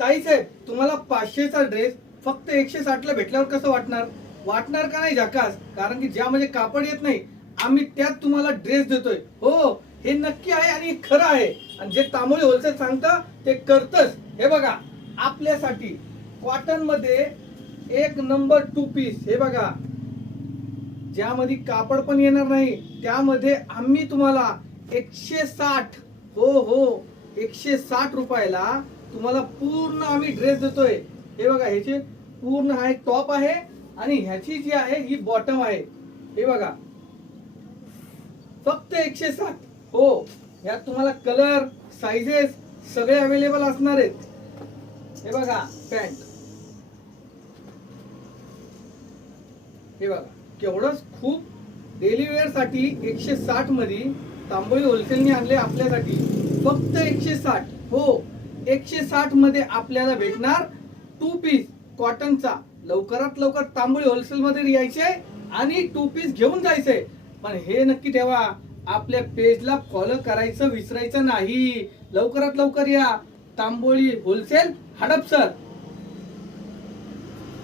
ताई साहेब, तुम्हाला 500चा ड्रेस फक्त 160ला भेटल्यावर कसं वाटणार? वाटणार का नाही झकास? कारण की ज्यामध्ये कापड येत नाही, आम्ही त्यात तुम्हाला ड्रेस देतोय. हो, हे नक्की आहे आणि खरं आहे. आणि जे तांबोळी होलसेल सांगतं ते करतच. हे बघा, आपल्यासाठी कॉटन मध्ये एक नंबर 2 पीस. हे बघा, ज्यामध्ये कापड पण येणार नाही, त्यामध्ये आम्ही तुम्हाला 160, हो हो, 160 रुपयाला तुम्हाला पूर्ण आम्ही ड्रेस देतोय. हे बघा, ह्याचे पूर्ण हा एक टॉप आहे आणि ह्याची जी आहे ही बॉटम आहे. हे बघा, फक्त 160. हो, यात तुम्हाला कलर, साइजेस सगळे अवेलेबल असणार आहेत. हे बघा पॅन्ट, हे बघा केवढंच खूप डेली वेअर साठी 160 मध्ये तांबोळी होलसेलने आणले आपल्यासाठी. फक्त 160. हो, 160 मध्ये आपल्याला भेटणार 2 पीस कॉटनचा. लवकरात लवकर तांबोळी होलसेल मध्ये यायचे आणि 2 पीस घेऊन जायचे. पण हे नक्की ठेवा, आपल्या पेजला फॉलो करायचं विसरायचं नाही. लवकरात लवकर या. तांबोळी होलसेल, हडपसर.